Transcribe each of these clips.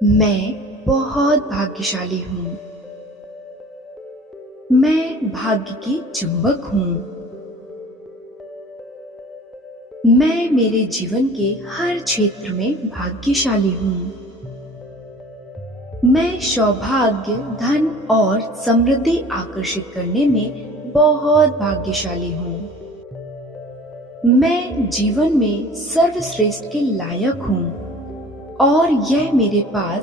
मैं बहुत भाग्यशाली हूँ। मैं भाग्य की चुंबक हूँ। मैं मेरे जीवन के हर क्षेत्र में भाग्यशाली हूँ। मैं सौभाग्य, धन और समृद्धि आकर्षित करने में बहुत भाग्यशाली हूँ। मैं जीवन में सर्वश्रेष्ठ के लायक हूँ और यह मेरे पास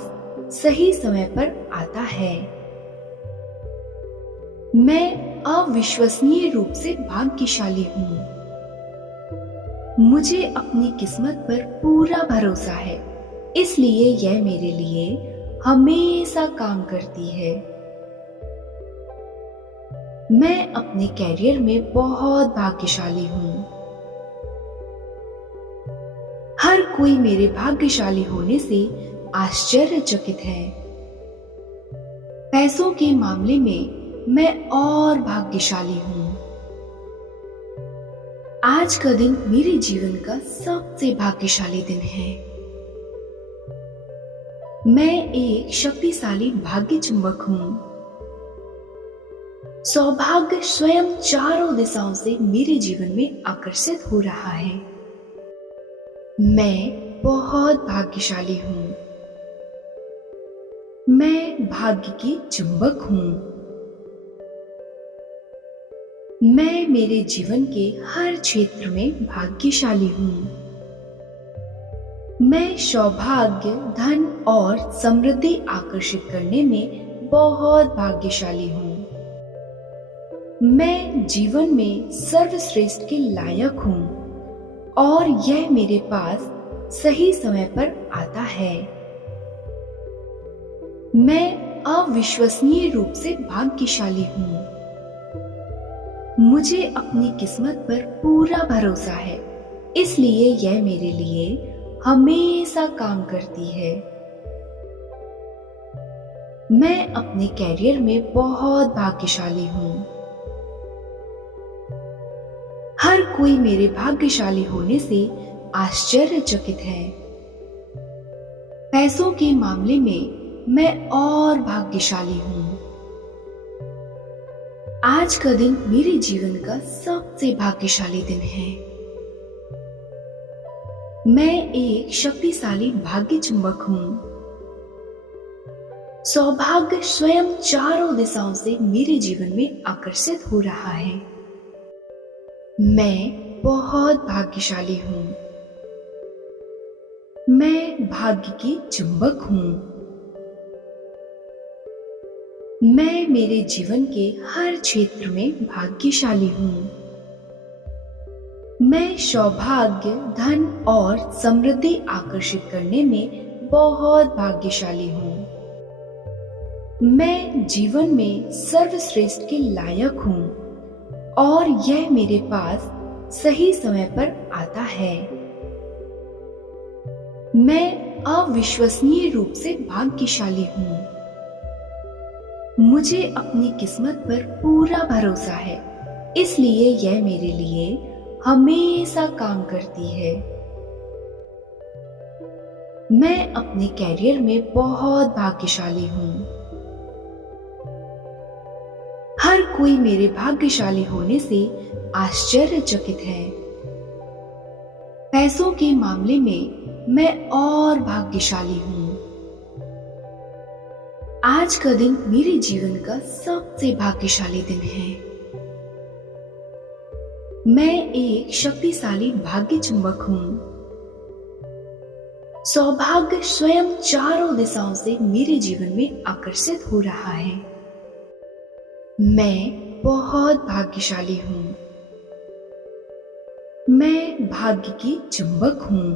सही समय पर आता है। मैं अविश्वसनीय रूप से भाग्यशाली हूँ। मुझे अपनी किस्मत पर पूरा भरोसा है, इसलिए यह मेरे लिए हमेशा काम करती है। मैं अपने कैरियर में बहुत भाग्यशाली हूँ। हर कोई मेरे भाग्यशाली होने से आश्चर्यचकित है। पैसों के मामले में मैं और भाग्यशाली हूँ। आज का दिन मेरे जीवन का सबसे भाग्यशाली दिन है। मैं एक शक्तिशाली भाग्य चुंबक हूँ। सौभाग्य स्वयं चारों दिशाओं से मेरे जीवन में आकर्षित हो रहा है। मैं बहुत भाग्यशाली हूँ। मैं भाग्य की चुंबक हूँ। मैं मेरे जीवन के हर क्षेत्र में भाग्यशाली हूँ। मैं सौभाग्य, धन और समृद्धि आकर्षित करने में बहुत भाग्यशाली हूँ। मैं जीवन में सर्वश्रेष्ठ के लायक हूँ और यह मेरे पास सही समय पर आता है। मैं अविश्वसनीय रूप से भाग्यशाली हूँ। मुझे अपनी किस्मत पर पूरा भरोसा है, इसलिए यह मेरे लिए हमेशा काम करती है। मैं अपने कैरियर में बहुत भाग्यशाली हूँ। हर कोई मेरे भाग्यशाली होने से आश्चर्यचकित है। पैसों के मामले में मैं और भाग्यशाली हूँ। आज का दिन मेरे जीवन का सबसे भाग्यशाली दिन है। मैं एक शक्तिशाली भाग्य चुंबक हूँ। सौभाग्य स्वयं चारों दिशाओं से मेरे जीवन में आकर्षित हो रहा है। मैं बहुत भाग्यशाली हूँ। मैं भाग्य की चुंबक हूँ। मैं मेरे जीवन के हर क्षेत्र में भाग्यशाली हूँ। मैं सौभाग्य, धन और समृद्धि आकर्षित करने में बहुत भाग्यशाली हूँ। मैं जीवन में सर्वश्रेष्ठ के लायक हूँ और यह मेरे पास सही समय पर आता है। मैं अविश्वसनीय रूप से भाग्यशाली हूँ। मुझे अपनी किस्मत पर पूरा भरोसा है, इसलिए यह मेरे लिए हमेशा काम करती है। मैं अपने कैरियर में बहुत भाग्यशाली हूँ। हर कोई मेरे भाग्यशाली होने से आश्चर्यचकित है। पैसों के मामले में मैं और भाग्यशाली हूँ। आज का दिन मेरे जीवन का सबसे भाग्यशाली दिन है। मैं एक शक्तिशाली भाग्य चुंबक हूँ। सौभाग्य स्वयं चारों दिशाओं से मेरे जीवन में आकर्षित हो रहा है। मैं बहुत भाग्यशाली हूँ। मैं भाग्य की चुंबक हूँ।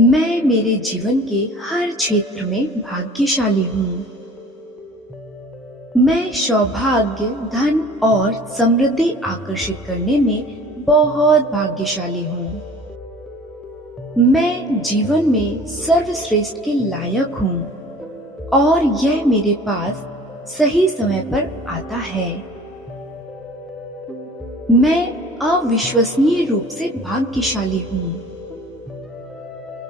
मैं मेरे जीवन के हर क्षेत्र में भाग्यशाली हूँ। मैं सौभाग्य, धन और समृद्धि आकर्षित करने में बहुत भाग्यशाली हूँ। मैं जीवन में सर्वश्रेष्ठ के लायक हूँ और यह मेरे पास सही समय पर आता है। मैं अविश्वसनीय रूप से भाग्यशाली हूँ।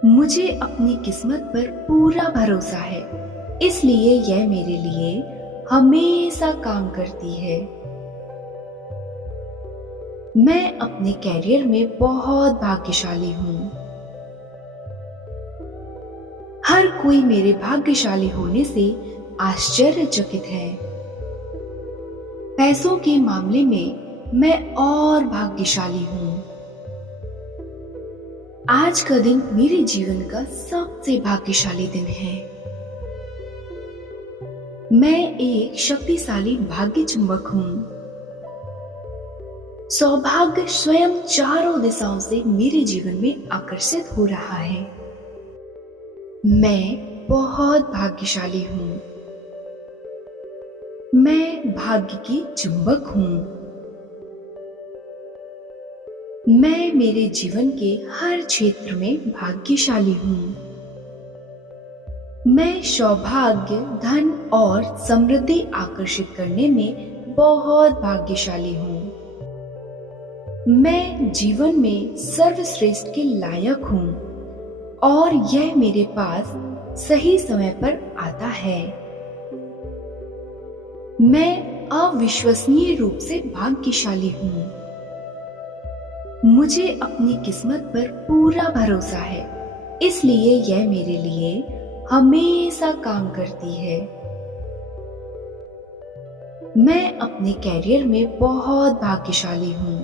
मुझे अपनी किस्मत पर पूरा भरोसा है, इसलिए यह मेरे लिए हमेशा काम करती है। मैं अपने कैरियर में बहुत भाग्यशाली हूँ। हर कोई मेरे भाग्यशाली होने से आश्चर्यचकित है। पैसों के मामले में मैं और भाग्यशाली हूँ। आज का दिन मेरे जीवन का सबसे भाग्यशाली दिन है। मैं एक शक्तिशाली भाग्य चुंबक हूँ। सौभाग्य स्वयं चारों दिशाओं से मेरे जीवन में आकर्षित हो रहा है। मैं बहुत भाग्यशाली हूँ। मैं भाग्य की चुंबक हूँ। मैं मेरे जीवन के हर क्षेत्र में भाग्यशाली हूँ। मैं सौभाग्य, धन और समृद्धि आकर्षित करने में बहुत भाग्यशाली हूँ। मैं जीवन में सर्वश्रेष्ठ के लायक हूँ और यह मेरे पास सही समय पर आता है। मैं अविश्वसनीय रूप से भाग्यशाली हूँ। मुझे अपनी किस्मत पर पूरा भरोसा है, इसलिए यह मेरे लिए हमेशा काम करती है। मैं अपने कैरियर में बहुत भाग्यशाली हूँ।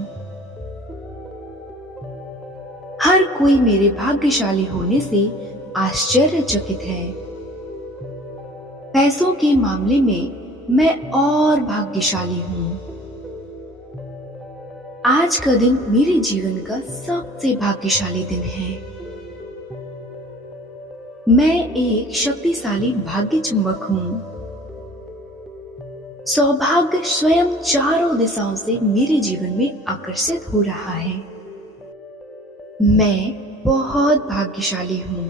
हर कोई मेरे भाग्यशाली होने से आश्चर्यचकित है। पैसों के मामले में मैं और भाग्यशाली हूँ। आज का दिन मेरे जीवन का सबसे भाग्यशाली दिन है। मैं एक शक्तिशाली भाग्य चुंबक हूँ। सौभाग्य स्वयं चारों दिशाओं से मेरे जीवन में आकर्षित हो रहा है। मैं बहुत भाग्यशाली हूँ।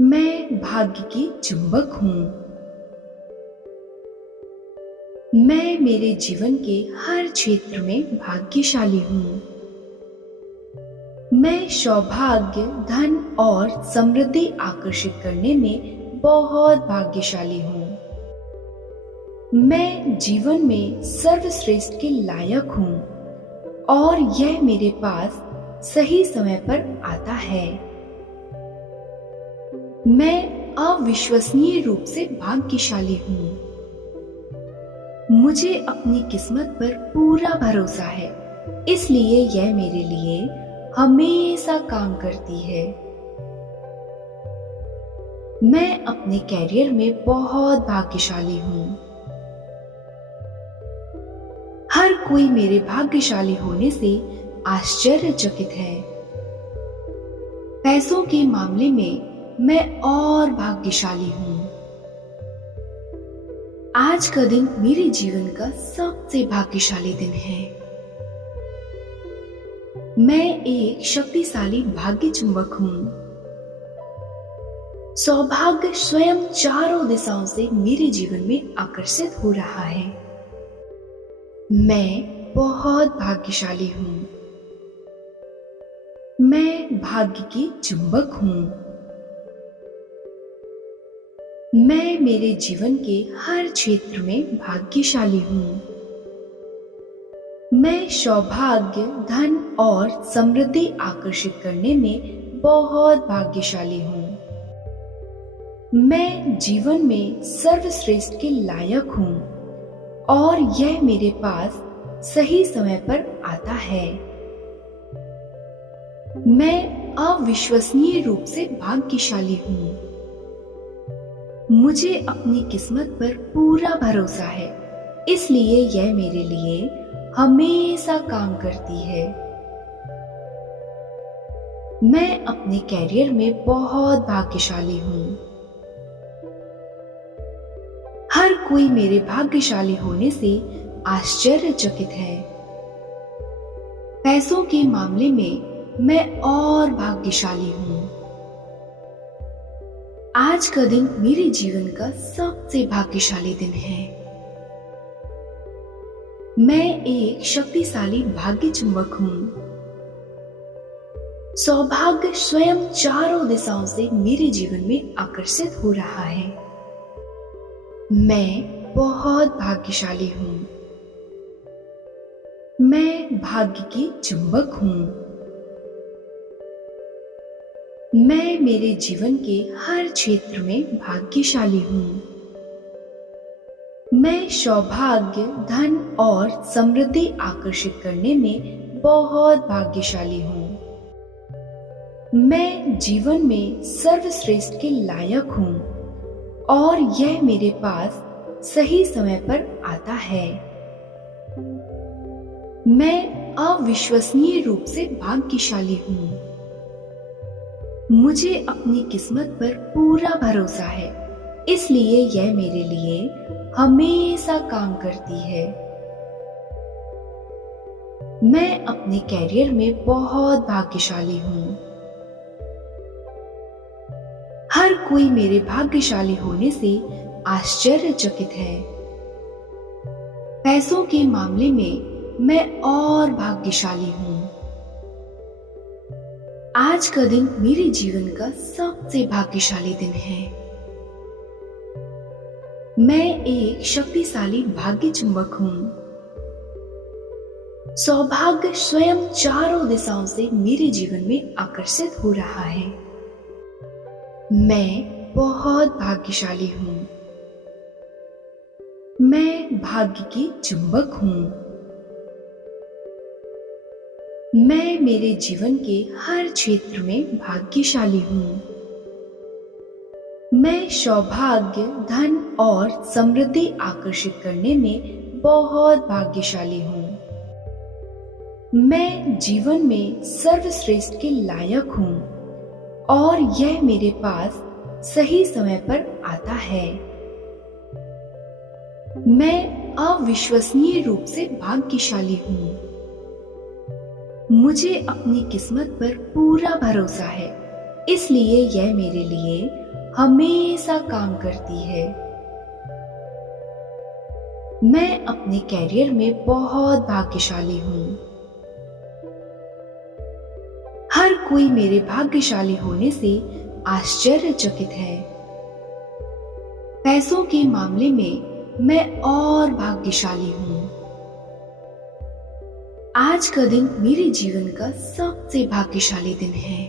मैं भाग्य की चुंबक हूँ। मैं मेरे जीवन के हर क्षेत्र में भाग्यशाली हूँ। मैं सौभाग्य, धन और समृद्धि आकर्षित करने में बहुत भाग्यशाली हूँ। मैं जीवन में सर्वश्रेष्ठ के लायक हूँ और यह मेरे पास सही समय पर आता है। मैं अविश्वसनीय रूप से भाग्यशाली हूँ। मुझे अपनी किस्मत पर पूरा भरोसा है, इसलिए यह मेरे लिए हमेशा काम करती है। मैं अपने कैरियर में बहुत भाग्यशाली हूँ। हर कोई मेरे भाग्यशाली होने से आश्चर्यचकित है। पैसों के मामले में मैं और भाग्यशाली हूँ। आज का दिन मेरे जीवन का सबसे भाग्यशाली दिन है। मैं एक शक्तिशाली भाग्य चुंबक हूँ। सौभाग्य स्वयं चारों दिशाओं से मेरे जीवन में आकर्षित हो रहा है। मैं बहुत भाग्यशाली हूँ। मैं भाग्य की चुंबक हूँ। मैं मेरे जीवन के हर क्षेत्र में भाग्यशाली हूँ। मैं सौभाग्य, धन और समृद्धि आकर्षित करने में बहुत भाग्यशाली हूँ। मैं जीवन में सर्वश्रेष्ठ के लायक हूँ और यह मेरे पास सही समय पर आता है। मैं अविश्वसनीय रूप से भाग्यशाली हूँ। मुझे अपनी किस्मत पर पूरा भरोसा है, इसलिए यह मेरे लिए हमेशा काम करती है। मैं अपने कैरियर में बहुत भाग्यशाली हूँ। हर कोई मेरे भाग्यशाली होने से आश्चर्यचकित है। पैसों के मामले में मैं और भाग्यशाली हूँ। आज का दिन मेरे जीवन का सबसे भाग्यशाली दिन है। मैं एक शक्तिशाली भाग्य चुंबक हूँ। सौभाग्य स्वयं चारों दिशाओं से मेरे जीवन में आकर्षित हो रहा है। मैं बहुत भाग्यशाली हूँ। मैं भाग्य की चुंबक हूँ। मैं मेरे जीवन के हर क्षेत्र में भाग्यशाली हूँ। मैं सौभाग्य, धन और समृद्धि आकर्षित करने में बहुत भाग्यशाली हूँ। मैं जीवन में सर्वश्रेष्ठ के लायक हूँ और यह मेरे पास सही समय पर आता है। मैं अविश्वसनीय रूप से भाग्यशाली हूँ। मुझे अपनी किस्मत पर पूरा भरोसा है, इसलिए यह मेरे लिए हमेशा काम करती है। मैं अपने कैरियर में बहुत भाग्यशाली हूँ। हर कोई मेरे भाग्यशाली होने से आश्चर्यचकित है। पैसों के मामले में मैं और भाग्यशाली हूँ। आज का दिन मेरे जीवन का सबसे भाग्यशाली दिन है। मैं एक शक्तिशाली भाग्य चुंबक हूँ। सौभाग्य स्वयं चारों दिशाओं से मेरे जीवन में आकर्षित हो रहा है। मैं बहुत भाग्यशाली हूँ। मैं भाग्य की चुंबक हूँ। मैं मेरे जीवन के हर क्षेत्र में भाग्यशाली हूँ। मैं सौभाग्य, धन और समृद्धि आकर्षित करने में बहुत भाग्यशाली हूँ। मैं जीवन में सर्वश्रेष्ठ के लायक हूँ और यह मेरे पास सही समय पर आता है। मैं अविश्वसनीय रूप से भाग्यशाली हूँ। मुझे अपनी किस्मत पर पूरा भरोसा है, इसलिए यह मेरे लिए हमेशा काम करती है। मैं अपने कैरियर में बहुत भाग्यशाली हूँ। हर कोई मेरे भाग्यशाली होने से आश्चर्यचकित है। पैसों के मामले में मैं और भाग्यशाली हूँ। आज का दिन मेरे जीवन का सबसे भाग्यशाली दिन है।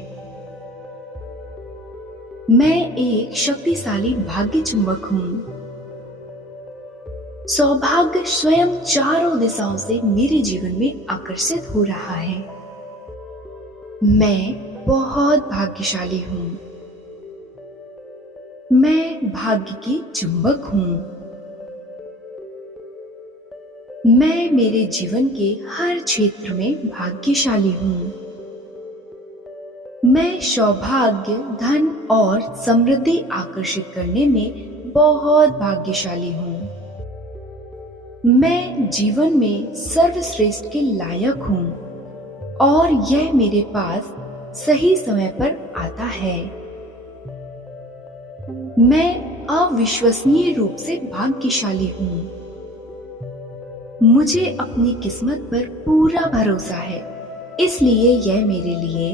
मैं एक शक्तिशाली भाग्य चुंबक हूँ। सौभाग्य स्वयं चारों दिशाओं से मेरे जीवन में आकर्षित हो रहा है। मैं बहुत भाग्यशाली हूँ। मैं भाग्य की चुंबक हूँ। मैं मेरे जीवन के हर क्षेत्र में भाग्यशाली हूँ। मैं सौभाग्य, धन और समृद्धि आकर्षित करने में बहुत भाग्यशाली हूँ। मैं जीवन में सर्वश्रेष्ठ के लायक हूँ और यह मेरे पास सही समय पर आता है। मैं अविश्वसनीय रूप से भाग्यशाली हूँ। मुझे अपनी किस्मत पर पूरा भरोसा है, इसलिए यह मेरे लिए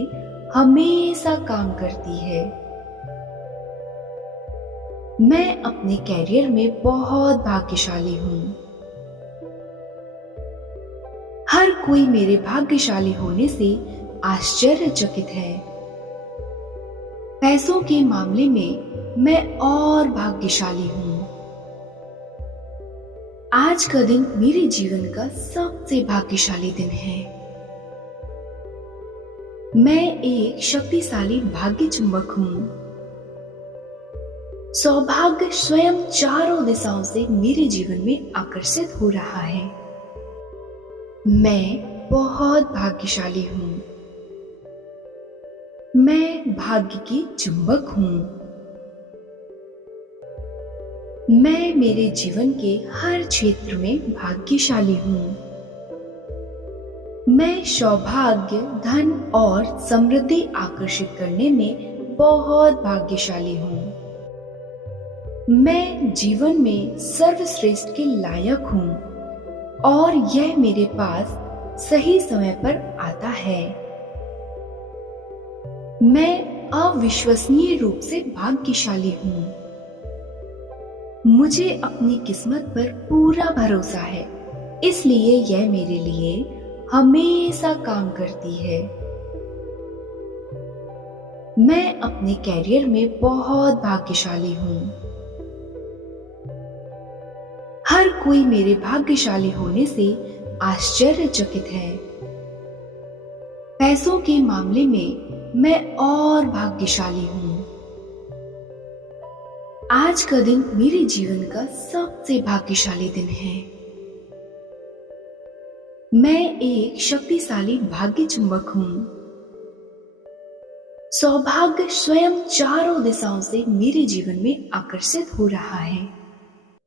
हमेशा काम करती है। मैं अपने कैरियर में बहुत भाग्यशाली हूँ। हर कोई मेरे भाग्यशाली होने से आश्चर्यचकित है। पैसों के मामले में मैं और भाग्यशाली हूँ। आज का दिन मेरे जीवन का सबसे भाग्यशाली दिन है। मैं एक शक्तिशाली भाग्य चुंबक हूँ। सौभाग्य स्वयं चारों दिशाओं से मेरे जीवन में आकर्षित हो रहा है। मैं बहुत भाग्यशाली हूँ। मैं भाग्य की चुंबक हूँ। मैं मेरे जीवन के हर क्षेत्र में भाग्यशाली हूँ। मैं सौभाग्य, धन और समृद्धि आकर्षित करने में बहुत भाग्यशाली हूँ। मैं जीवन में सर्वश्रेष्ठ के लायक हूँ और यह मेरे पास सही समय पर आता है। मैं अविश्वसनीय रूप से भाग्यशाली हूँ। मुझे अपनी किस्मत पर पूरा भरोसा है, इसलिए यह मेरे लिए हमेशा काम करती है। मैं अपने कैरियर में बहुत भाग्यशाली हूँ। हर कोई मेरे भाग्यशाली होने से आश्चर्यचकित है। पैसों के मामले में मैं और भाग्यशाली हूँ। आज का दिन मेरे जीवन का सबसे भाग्यशाली दिन है। मैं एक शक्तिशाली भाग्य चुंबक हूँ। सौभाग्य स्वयं चारों दिशाओं से मेरे जीवन में आकर्षित हो रहा है।